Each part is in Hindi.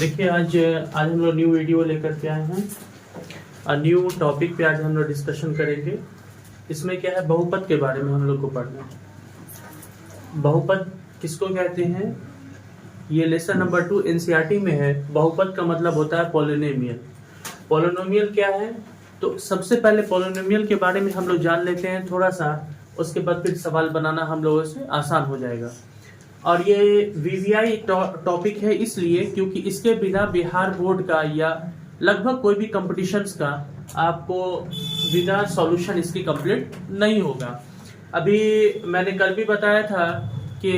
देखिए आज हम लोग न्यू वीडियो लेकर के आए हैं। न्यू टॉपिक पे आज हम लोग डिस्कशन करेंगे। इसमें क्या है, बहुपद के बारे में हम लोग को पढ़ना है। बहुपद किसको कहते हैं, ये लेसन नंबर 2 एनसीईआरटी में है। बहुपद का मतलब होता है पॉलिनोमियल। पॉलिनोमियल क्या है, तो सबसे पहले पॉलिनोमियल के बारे में हम लोग जान लेते हैं थोड़ा सा, उसके बाद फिर सवाल बनाना हम लोगों से आसान हो जाएगा। और ये वीवीआई टॉपिक है इसलिए क्योंकि इसके बिना बिहार बोर्ड का या लगभग कोई भी कॉम्पिटिशन्स का आपको बिना सॉल्यूशन इसकी कंप्लीट नहीं होगा। अभी मैंने कल भी बताया था कि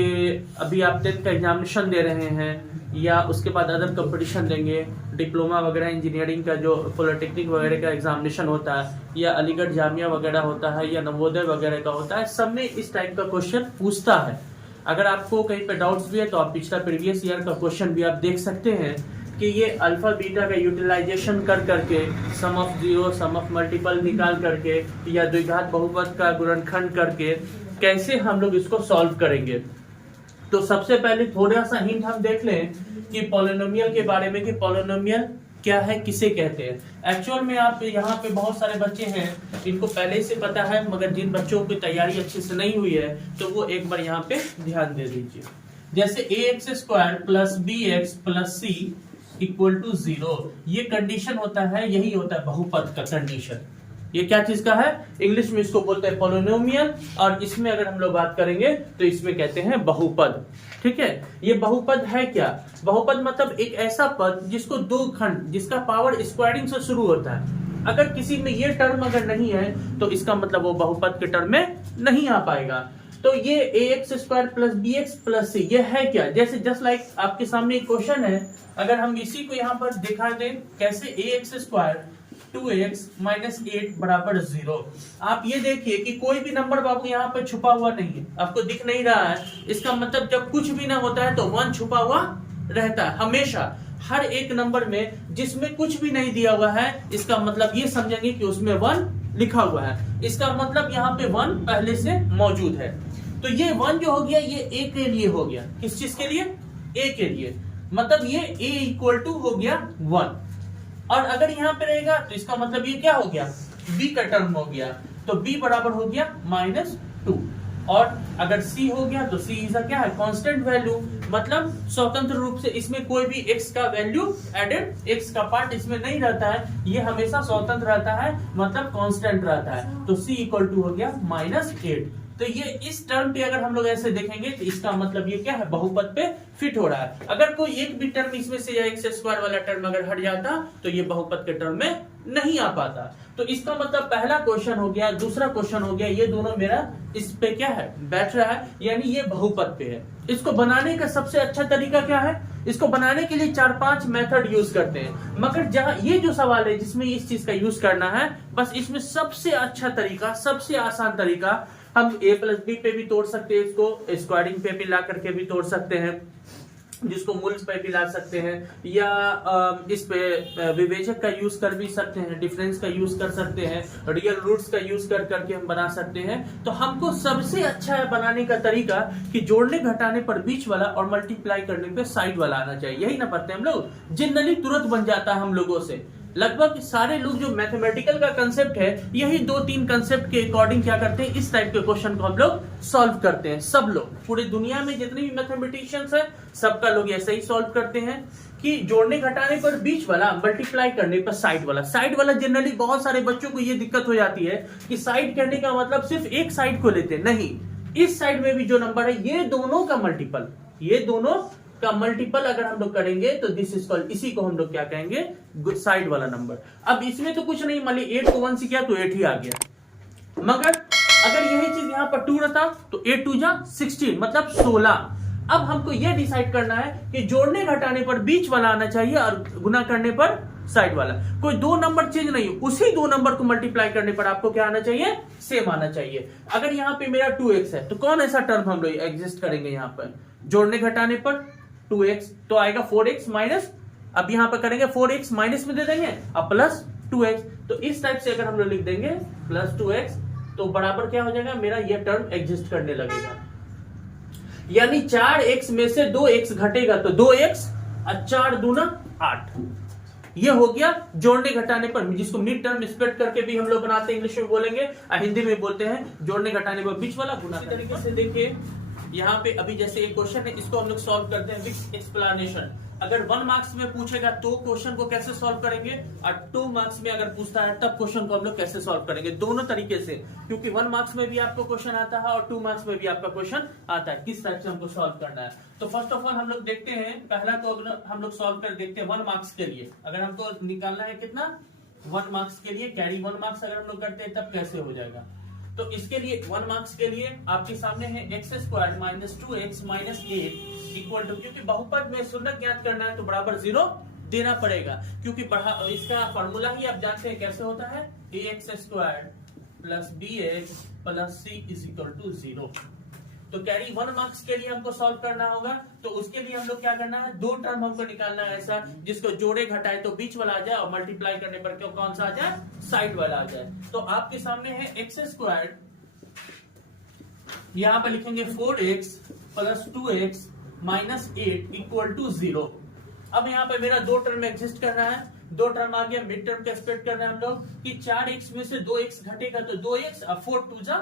अभी आप 10th का एग्जामिनेशन दे रहे हैं या उसके बाद अदर कंपटीशन देंगे, डिप्लोमा वगैरह इंजीनियरिंग का जो पॉलिटेक्निक वगैरह का एग्जामिनेशन होता है या अलीगढ़ जामिया वगैरह होता है या नवोदय वगैरह का होता है, सब में इस टाइप का क्वेश्चन पूछता है। अगर आपको कहीं पे डाउट्स भी है तो आप पिछला प्रीवियस ईयर का क्वेश्चन भी आप देख सकते हैं कि ये अल्फा बीटा का यूटिलाइजेशन कर करके sum of zero sum of multiple निकाल करके या द्विघात बहुपद का गुणनखंड करके कैसे हम लोग इसको सॉल्व करेंगे। तो सबसे पहले थोड़ा सा हिंट हम देख लें कि पॉलिनोमियल के बारे में कि पॉलिनोमियल क्या है, किसे कहते हैं। एक्चुअल में आप यहाँ पे बहुत सारे बच्चे हैं इनको पहले से पता है, मगर जिन बच्चों की तैयारी अच्छे से नहीं हुई है तो वो एक बार यहाँ पे ध्यान दे दीजिए। जैसे ax² plus bx plus c equal to 0, ये कंडीशन होता है, यही होता है बहुपद का कंडीशन। ये क्या चीज का है, इंग्लिश में इसको बोलते हैं पॉलिनोमियल, और इसमें अगर हम लोग बात करेंगे तो इसमें कहते हैं बहुपद। ठीक है, ये बहुपद है क्या, बहुपद मतलब एक ऐसा पद जिसको दो खंड, जिसका पावर स्क्वायरिंग से शुरू होता है। अगर किसी में ये टर्म अगर नहीं है तो इसका मतलब वो बहुपद के टर्म में नहीं आ पाएगा। तो ये ax² plus bx plus c ये है क्या, जैसे जस्ट लाइक आपके सामने एक क्वेश्चन है, अगर हम इसी को यहाँ पर दिखा दें कैसे ax² 2x माइनस 8 बराबर 0। आप ये देखिए कि कोई भी नंबर बाबू यहाँ पे छुपा हुआ नहीं है, आपको दिख नहीं रहा है। इसका मतलब जब कुछ भी ना होता है तो 1 छुपा हुआ रहता है हमेशा, हर एक नंबर में जिसमें कुछ भी नहीं दिया हुआ है। इसका मतलब ये समझेंगे कि उसमें 1 लिखा हुआ है, इसका मतलब यहाँ पे 1 पहले से मौजूद है। तो ये 1 जो हो गया ये a के लिए हो गया, किस चीज के लिए, a के लिए, मतलब ये a इक्वल टू हो गया 1। और अगर यहाँ पे रहेगा तो इसका मतलब ये क्या हो गया, b का टर्म हो गया, तो b बराबर हो गया -2। और अगर c हो गया तो c इज क्या है, कांस्टेंट वैल्यू, मतलब स्वतंत्र रूप से इसमें कोई भी x का वैल्यू एडेड, x का पार्ट इसमें नहीं रहता है, ये हमेशा स्वतंत्र रहता है, मतलब कांस्टेंट रहता है। तो c इक्वल टू हो गया -8। तो ये इस टर्म पे अगर हम लोग ऐसे देखेंगे तो इसका मतलब ये क्या है, बहुपद पे फिट हो रहा है। अगर कोई एक भी टर्म इसमें से या x² वाला टर्म अगर हट जाता तो ये बहुपद के टर्म में नहीं आ पाता। तो इसका मतलब पहला क्वेश्चन हो गया, दूसरा क्वेश्चन हो गया, ये दोनों मेरा इस पे क्या है, बैठ रहा है, यानी ये बहुपद पे है। इसको बनाने का सबसे अच्छा तरीका क्या है, इसको बनाने के लिए 4-5 मेथड यूज करते हैं, मगर जहां ये जो सवाल है जिसमें इस चीज का यूज करना है, बस इसमें सबसे अच्छा तरीका, सबसे आसान तरीका, हम a प्लस b पे भी तोड़ सकते हैं, इसको स्क्वायरिंग पे भी ला करके भी तोड़ सकते हैं, जिसको मूल्स पे भी ला सकते हैं, या इस पे विवेचक का यूज कर भी सकते हैं, डिफरेंस का यूज कर सकते हैं, रियल रूट्स का यूज कर करके हम बना सकते हैं। तो हमको सबसे अच्छा है बनाने का तरीका कि जोड़ने घटाने पर बीच वाला और मल्टीप्लाई करने पे साइड वाला आना चाहिए। यही ना पढ़ते हैं हम लोग, जनरली तुरंत बन जाता है हम लोगों से। लगभग सारे लोग जो मैथमेटिकल का कंसेप्ट है, यही 2-3 कंसेप्ट के अकॉर्डिंग क्या करते हैं, इस टाइप के क्वेश्चन को हम लोग सॉल्व करते हैं। सब लोग, पूरी दुनिया में जितने भी मैथमेटिशियंस हैं, सबका लोग ऐसे ही सॉल्व करते हैं कि जोड़ने घटाने पर बीच वाला, मल्टीप्लाई करने पर साइड वाला। साइड वाला जनरली बहुत सारे बच्चों को ये दिक्कत हो जाती है कि साइड कहने का मतलब सिर्फ एक साइड को लेते हैं, नहीं, इस साइड में भी जो नंबर है ये दोनों का मल्टीपल, ये दोनों का मल्टीपल अगर हम लोग करेंगे तो दिस इज कॉल्ड, इसी को हम लोग क्या कहेंगे, साइड वाला नंबर। अब इसमें तो कुछ नहीं, मान ली 8 को 1 से किया तो 8 ही आ गया, मगर अगर यही चीज यहाँ पर 2 रहता तो 8 2 जा 16, मतलब 16। अब हमको यह डिसाइड करना है कि जोड़ने घटाने पर बीच वाला आना चाहिए और गुना करने पर साइड वाला। कोई 2 नंबर चेंज नहीं, उसी 2 नंबर को मल्टीप्लाई करने पर आपको क्या आना चाहिए, सेम आना चाहिए। अगर यहाँ पे मेरा 2x है तो कौन ऐसा टर्म हम लोग एग्जिस्ट करेंगे, यहाँ पर जोड़ने घटाने पर 2x तो आएगा 4x माइनस, अब यहां पर करेंगे 4x माइनस में दे देंगे, अब प्लस 2x। तो इस टाइप से अगर हम लोग लिख देंगे प्लस 2x तो बराबर क्या हो जाएगा, मेरा यह टर्म एग्जिस्ट करने लगेगा। यानी 4x में से 2x घटेगा तो 2x और 4 दूना 8। ये हो गया जोड़ने घटाने पर, जिसको मिड टर्म स्प्लिट करके भी हम लोग बनाते हैं, इंग्लिश में बोलेंगे और हिंदी में बोलते हैं जोड़ने घटाने पर बीच वाला गुना। इसी तरीके से देखिए यहाँ पे अभी जैसे एक क्वेश्चन है, इसको हम लोग सॉल्व करते हैं विथ एक्सप्लेनेशन। अगर 1 मार्क्स में पूछेगा तो क्वेश्चन को कैसे सॉल्व करेंगे, और 2 मार्क्स में अगर पूछता है तब क्वेश्चन को हम लोग कैसे सॉल्व करेंगे, दोनों तरीके से। क्योंकि 1 मार्क्स में भी आपको क्वेश्चन आता है और 2 मार्क्स में भी आपका क्वेश्चन आता है, किस टाइप से हमको सॉल्व करना है। तो फर्स्ट ऑफ ऑल हम लोग देखते हैं, पहला को हम लोग सॉल्व कर देखते हैं 1 मार्क्स के लिए। अगर हमको निकालना है कितना 1 मार्क्स के लिए, कैरी 1 मार्क्स अगर हम लोग करते हैं तब कैसे हो जाएगा। तो इसके लिए 1 मार्क्स के लिए आपके सामने है x² minus 2x minus 8 equal to, क्योंकि बहुपद में शून्य ज्ञात करना है तो बराबर 0 देना पड़ेगा, क्योंकि इसका फॉर्मूला ही आप जानते हैं कैसे होता है, ax² plus bx plus c is equal to 0। तो कैरी 1 मार्क्स के लिए हमको सॉल्व करना होगा, तो उसके लिए हम लोग क्या करना है, 2 टर्म हमको निकालना है ऐसा जिसको जोड़े घटाए तो बीच वाला आ जाए और मल्टीप्लाई करने पर क्यों कौन सा आ जाए, साइड वाला आ जाए। तो आपके सामने है x², यहां पर लिखेंगे 4x plus 2x minus 8 equal to 0। अब यहाँ पे मेरा 2 टर्म एग्जिस्ट कर रहा है, 2 टर्म आ गया, मिड टर्म का एक्सपेक्ट कर रहे हैं हम लोग कि 4x में से 2x घटेगा तो 2x और 4 2 जा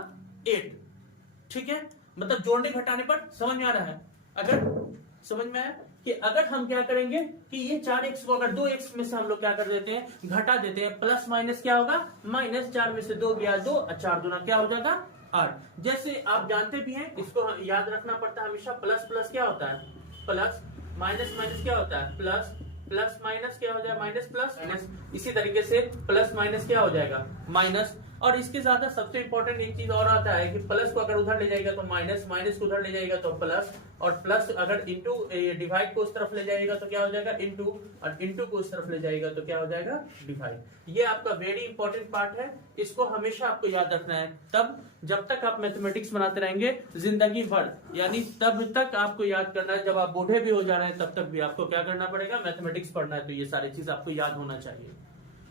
8। ठीक है, मतलब जोड़ने घटाने पर समझ में आ रहा है। अगर समझ में आया कि अगर हम क्या करेंगे कि ये 4x को अगर 2x में से हम लोग क्या कर देते हैं, घटा देते हैं, प्लस माइनस क्या होगा, माइनस 4 में से 2 गया 2 और 4 दूना क्या हो जाएगा 8। जैसे आप जानते भी हैं, इसको याद रखना पड़ता है हमेशा, प्लस प्लस क्या होता है प्लस, माइनस माइनस क्या होता है प्लस, प्लस माइनस क्या हो जाएगा माइनस प्लस माइनस, इसी तरीके से प्लस माइनस क्या हो जाएगा माइनस। और इसके साथ सबसे इंपॉर्टेंट एक चीज और आता है कि प्लस को अगर उधर ले जाएगा तो माइनस, माइनस को उधर ले जाएगा तो प्लस, और प्लस अगर इंटू डिवाइड को उस तरफ ले जाएगा तो क्या हो जाएगा इंटू, और इंटू को उस तरफ ले जाएगा तो क्या हो जाएगा डिवाइड। ये आपका वेरी इंपॉर्टेंट पार्ट है, इसको हमेशा आपको याद रखना है। तब जब तक आप मैथमेटिक्स बनाते रहेंगे जिंदगी भर, यानी तब तक आपको याद करना है, जब आप बूढ़े भी हो जा रहे हैं तब तक भी आपको क्या करना पड़ेगा, मैथमेटिक्स पढ़ना है। तो ये सारी चीज आपको याद होना चाहिए।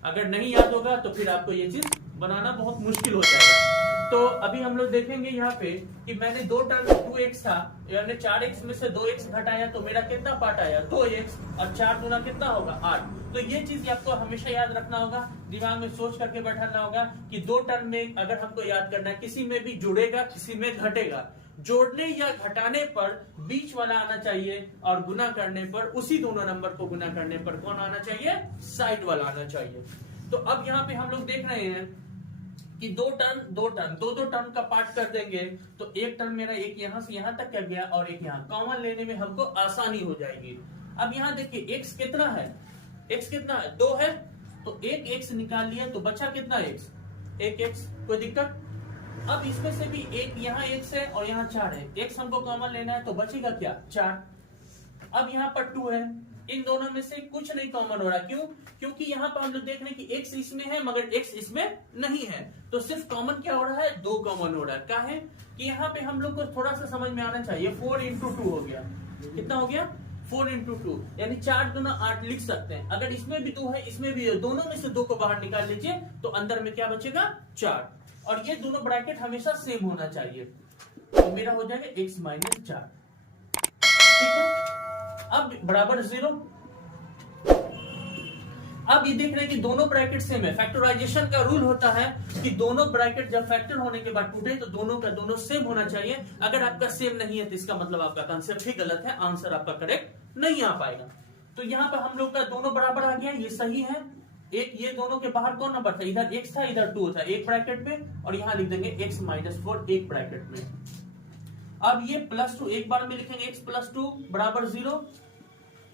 अगर नहीं याद होगा तो फिर आपको ये चीज बनाना बहुत मुश्किल हो जाएगा। तो अभी हम लोग देखेंगे यहाँ पे कि मैंने 2 टर्म 2x था, यानी 4x में से 2x घटाया तो मेरा कितना पार्ट आया 2x, और 4 दूना कितना होगा 8। तो ये चीज आपको हमेशा याद रखना होगा, दिमाग में सोच करके बैठाना होगा कि 2 टर्म में अगर हमको याद करना है, किसी में भी जुड़ेगा किसी में घटेगा, जोड़ने या घटाने पर बीच वाला आना चाहिए, और गुना करने पर उसी दोनों नंबर को गुना करने पर कौन आना चाहिए, साइड वाला आना चाहिए। तो अब यहाँ पे हम लोग देख रहे हैं कि 2 टर्म का पार्ट कर देंगे तो एक टर्म मेरा एक यहाँ से यहाँ तक क्या गया और एक यहाँ, कॉमन लेने में हमको आसानी हो जाएगी। अब यहाँ देखिए x कितना है, x कितना है 2 है, तो एक x निकाल लिया तो बचा कितना x, एक x, कोई दिक्कत। अब इसमें से भी एक यहाँ x है और यहाँ 4 है, x हमको कॉमन लेना है तो बचेगा क्या 4। अब यहाँ पर 2 है, इन दोनों में से कुछ नहीं कॉमन हो रहा, क्यों, क्योंकि यहाँ पर हम लोग देख रहे हैं कि x इसमें है मगर x इसमें नहीं है, तो सिर्फ कॉमन क्या हो रहा है 2 कॉमन हो रहा है। क्या है कि यहाँ पे हम लोग को थोड़ा सा समझ में आना चाहिए, 4 into 2 हो गया, कितना हो गया 4 into 2, यानी 4 दूना 8 लिख सकते हैं। अगर इसमें भी 2 है इसमें भी है, दोनों में से 2 को बाहर निकाल लीजिए तो अंदर में क्या बचेगा 4, और ये दोनों ब्रैकेट हमेशा सेम होना चाहिए, तो मेरा हो जाएगा x माइनस 4। ठीक है, अब बराबर 0। अब ये देख रहे हैं कि दोनों ब्रैकेट सेम है। फैक्टराइजेशन का रूल होता है कि दोनों ब्रैकेट जब फैक्टर होने के बाद टूटे तो दोनों का दोनों सेम होना चाहिए। अगर आपका सेम नहीं है तो इसका मतलब आपका कॉन्सेप्ट ही गलत है, आंसर आपका करेक्ट नहीं आ पाएगा। तो यहाँ पर हम लोग का दोनों बराबर आ गया, ये सही है। एक ये दोनों के बाहर कौन नंबर था, इधर x था इधर 2 था, एक ब्रैकेट में, और यहाँ लिख देंगे x माइनस 4 एक ब्रैकेट में। अब ये +2 एक बार में लिखेंगे, x + 2 बराबर 0,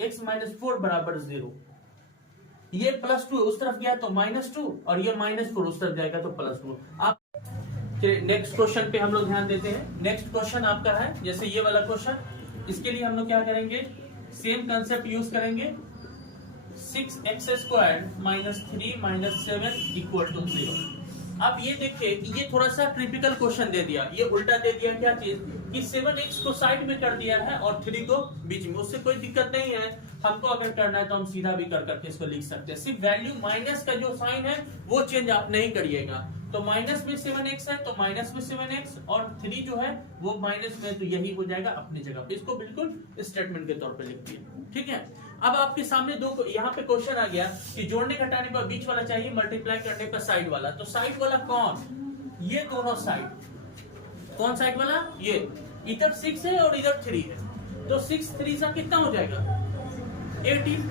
x माइनस 4 बराबर 0। ये +2 उस तरफ गया तो -2, और ये -4 उस तरफ जाएगा तो +2। आप नेक्स्ट क्वेश्चन पे हम लोग ध्यान देते हैं। नेक्स्ट क्वेश्चन आपका है जैसे ये वाला क्वेश्चन, इसके लिए हम लोग क्या करेंगे, सेम कंसेप्ट यूज करेंगे। 6x² - 3 - 7 = 0। अब ये देखिए ये थोड़ा सा ट्रिपिकल क्वेश्चन दे दिया, ये उल्टा दे दिया क्या चीज कि 7x को साइड में कर दिया है और 3 को बीच में, उससे कोई दिक्कत नहीं है। हमको अगर करना है तो हम सीधा भी कर करके इसको लिख सकते हैं, सिर्फ वैल्यू माइनस का जो साइन है वो चेंज आप नहीं करिएगा। तो माइनस में 7x है तो माइनस में 7x, और 3 जो है वो माइनस में, तो यही हो जाएगा अपनी जगह पे। इसको बिल्कुल स्टेटमेंट के तौर पे लिख दिए, ठीक है। अब आपके सामने दो यहाँ पे क्वेश्चन आ गया कि जोड़ने घटाने पर बीच वाला चाहिए, मल्टीप्लाई करने पर साइड वाला। तो साइड वाला कौन? ये दोनों साइड। कौन साइड वाला? ये इधर 6 है और इधर 3 है, तो 6 3 सा कितना हो जाएगा? 18,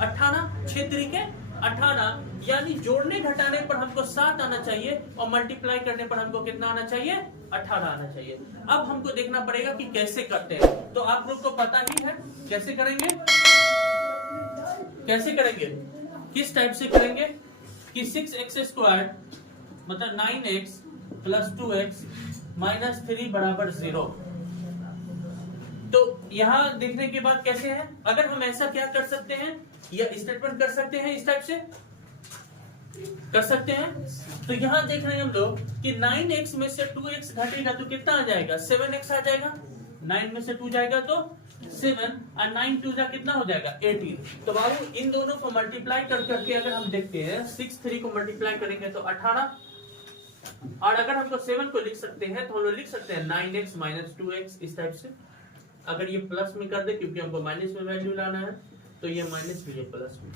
18, 6 3 के 18, यानी जोड़ने घटाने पर हमको 7 आना चाहिए और मल्टीप्लाई करने पर हमको कितना आना चाहिए? 18 आना चाहिए। अब हमको देखना पड़ेगा कि कैसे करते हैं। तो आप लोग को पता ही है कैसे करेंगे। कैसे करेंगे, किस टाइप से करेंगे कि 6x² मतलब 9x प्लस 2x माइनस 3 बराबर 0। तो यहां देखने के बाद कैसे है, अगर हम ऐसा क्या कर सकते हैं, या स्टेटमेंट कर सकते हैं, इस टाइप से कर सकते हैं। तो यहां देख रहे हैं हम लोग कि 9x में से 2x घटेगा तो कितना आ जाएगा? 7x आ जाएगा। 9 में से 2 जाएगा तो 7 और 9 2 जा कितना हो जाएगा? 18। तो बाबू इन दोनों को मल्टीप्लाई कर करके अगर हम देखते हैं 6 3 को मल्टीप्लाई करेंगे तो 18, और अगर हमको 7 को लिख सकते हैं तो हम लोग लिख सकते हैं 9x माइनस 2x इस टाइप से। अगर ये प्लस में कर दे क्योंकि हमको माइनस में वैल्यू लाना है, तो ये माइनस में, ये प्लस में।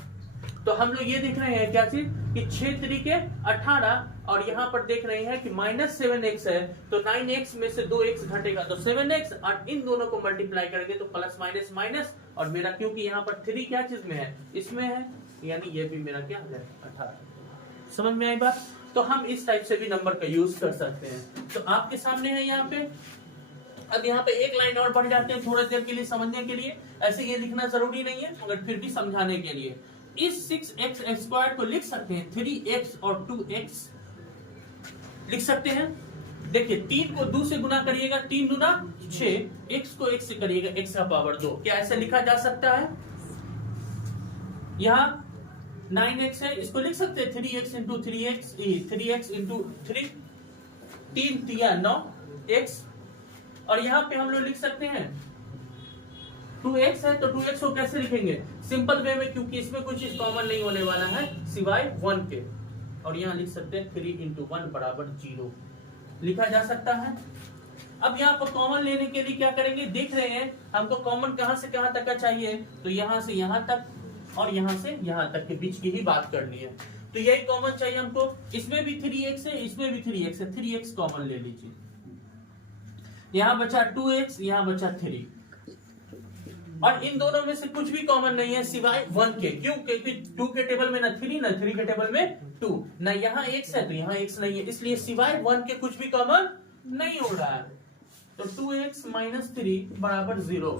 तो हम लोग ये देख रहे हैं क्या चीज कि 6 3 के 18, और यहाँ पर देख रहे हैं कि माइनस 7x है, तो 9x में से 2x घटेगा तो 7x, और इन दोनों को मल्टीप्लाई करेंगे तो प्लस माइनस माइनस, और मेरा क्योंकि यहाँ पर 3 क्या चीज में है? इसमें है, यानी ये भी मेरा क्या है? 18। समझ में आई बात? तो हम इस टाइप से भी नंबर का यूज कर सकते हैं। तो आपके सामने है यहाँ पे। अब यहाँ पे एक लाइन और बढ़ जाते हैं थोड़ी देर के लिए समझने के लिए, ऐसे ये लिखना जरूरी नहीं है मगर फिर भी समझाने के लिए। इस 6x² को लिख सकते हैं 3x और 2x लिख सकते हैं। देखिए 3 को 2 से गुना करिएगा, 3 दूना 6, x को 1 से करिएगा, x का पावर 2। क्या ऐसे लिखा जा सकता है? यहाँ 9x है, इसको लिख सकते हैं 3x into 3x, 3x into 3, 3 3 9x। और यहाँ पे हम लोग लिख सकते हैं 2x है, तो 2x को कैसे लिखेंगे? सिंपल वे में, क्योंकि इसमें कुछ चीज कॉमन नहीं होने वाला है सिवाय 1 के। और यहाँ लिख सकते हैं 3 इंटू 1 बराबर 0 लिखा जा सकता है। अब यहाँ पर कॉमन लेने के लिए क्या करेंगे? देख रहे हैं हमको कॉमन कहां से कहां तक का चाहिए, तो यहाँ से यहाँ तक और यहाँ से यहाँ तक के बीच की ही बात करनी है। तो यही कॉमन चाहिए हमको। इसमें भी 3x है, इसमें भी 3x है, 3x कॉमन ले लीजिए। यहाँ बचा 2x, यहाँ बचा 3, और इन दोनों में से कुछ भी कॉमन नहीं है सिवाय 1 के। क्यों? क्योंकि 2 के टेबल में ना 3, ना 3 के टेबल में 2, ना यहाँ x है तो यहाँ x नहीं है, इसलिए सिवाय 1 के कुछ भी कॉमन नहीं हो रहा है। तो 2x माइनस 3 बराबर 0,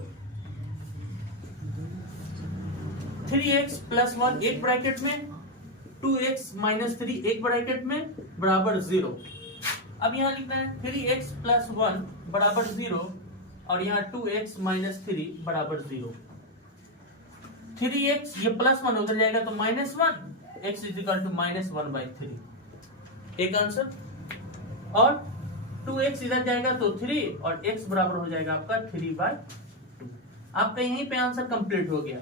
3x प्लस 1 एक ब्रैकेट में, 2x माइनस 3 एक ब्रैकेट में बराबर 0। अब यहाँ लिखना है 3x प्लस 1 बराबर 0, और यहाँ 2x माइनस 3 बराबर 0। 3x ये प्लस 1 उधर जाएगा तो minus 1, x is equal to minus 1/3, एक आंसर। और 2x इधर जाएगा तो 3, और x बराबर हो जाएगा आपका 3/2। आपका यहीं पे आंसर कंप्लीट हो गया।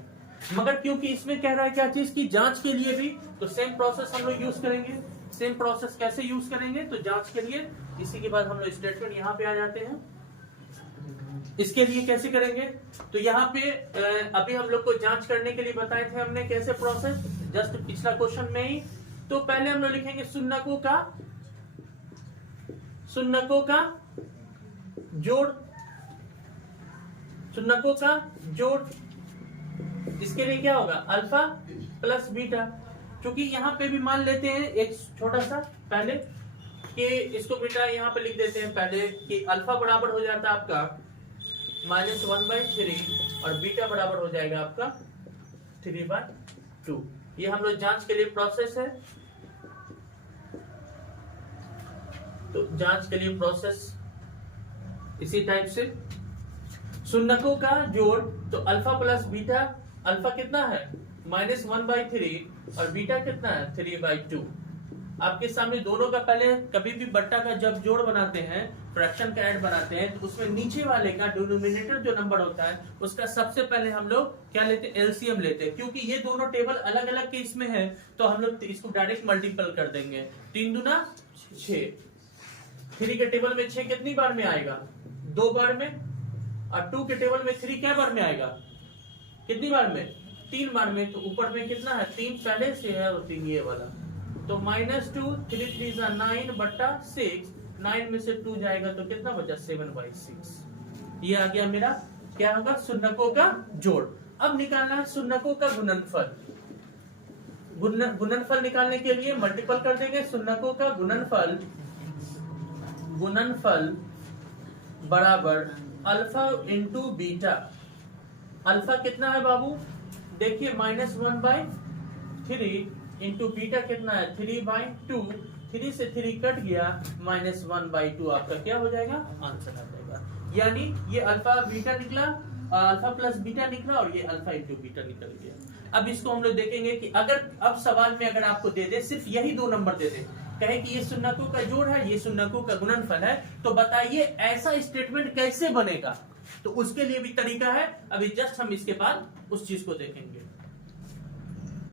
मगर क्योंकि इसमें कह रहा है क्या चीज की जांच के लिए भी, तो सेम प्रोसेस हम लोग यूज करेंगे। सेम प्रोसेस कैसे यूज करेंगे? तो जांच के लिए इसी के बाद हम लोग स्टेटमेंट यहाँ पे आ जाते हैं। इसके लिए कैसे करेंगे? तो यहाँ पे अभी हम लोग को जांच करने के लिए बताए थे हमने कैसे प्रोसेस, जस्ट पिछला क्वेश्चन में ही। तो पहले हम लोग लिखेंगे शून्यकों का जोड़, शून्यकों का जोड़। इसके लिए क्या होगा? Alpha plus beta. क्योंकि यहाँ पे भी मान लेते हैं एक छोटा सा पहले कि इसको बीटा यहाँ पे लिख देते हैं पहले कि अल्फा बराबर हो जाता है आपका -1/3 और बीटा बराबर हो जाएगा आपका 3/2। ये हम लोग जांच के लिए प्रोसेस है। तो जांच के लिए प्रोसेस इसी टाइप से। शून्यकों का जोड़, तो अल्फा प्लस बीटा, अल्फा कितना है -1/3 और बीटा कितना है 3/2। आपके सामने दोनों का पहले कभी भी बट्टा का जब जोड़ बनाते हैं, फ्रैक्शन का ऐड बनाते हैं, तो उसमें नीचे वाले का डिनोमिनेटर जो नंबर होता है उसका सबसे पहले हम लोग क्या लेते हैं? एलसीएम लेते हैं। क्योंकि ये दोनों टेबल अलग अलग केस में है तो हम लोग इसको डायरेक्ट मल्टीपल कर देंगे। 3 दूना 6, 3 के टेबल में 6 कितनी बार में आएगा? 2 बार में। और 2 के टेबल में 3 क्या बार में आएगा? कितनी बार में? 3 बार में, तो ऊपर में कितना है 3 पहले से है और 3 ये वाला, तो -2 3 3 9 बट्टा 6, 9 में से 2 जाएगा तो कितना बचा 7/6। ये आ गया मेरा क्या होगा शून्यकों का जोड़। अब निकालना है शून्यकों का गुणनफल। गुणनफल निकालने के लिए मल्टीपल कर देंगे शून्यकों का गुणनफल बराबर अल्फा इंटू बीटा। अल्फा कितना है बाबू, देखिए -1/3 इंटू बीटा कितना है 3/2, 3 से 3 कट गया, -1/2 आपका क्या हो जाएगा आंसर आ जाएगा। यानी ये अल्फा बीटा निकला, अल्फा प्लस बीटा निकला और ये अल्फा इंटू बीटा निकल गया। अब इसको हम लोग देखेंगे कि अगर अब सवाल में अगर आपको दे दे सिर्फ यही 2 नंबर दे दे, कहे कि ये शून्यकों का जोड़ है, ये शून्यकों का गुणनफल है, तो बताइए ऐसा स्टेटमेंट कैसे बनेगा। तो उसके लिए भी तरीका है, अभी जस्ट हम इसके बाद उस चीज को देखेंगे।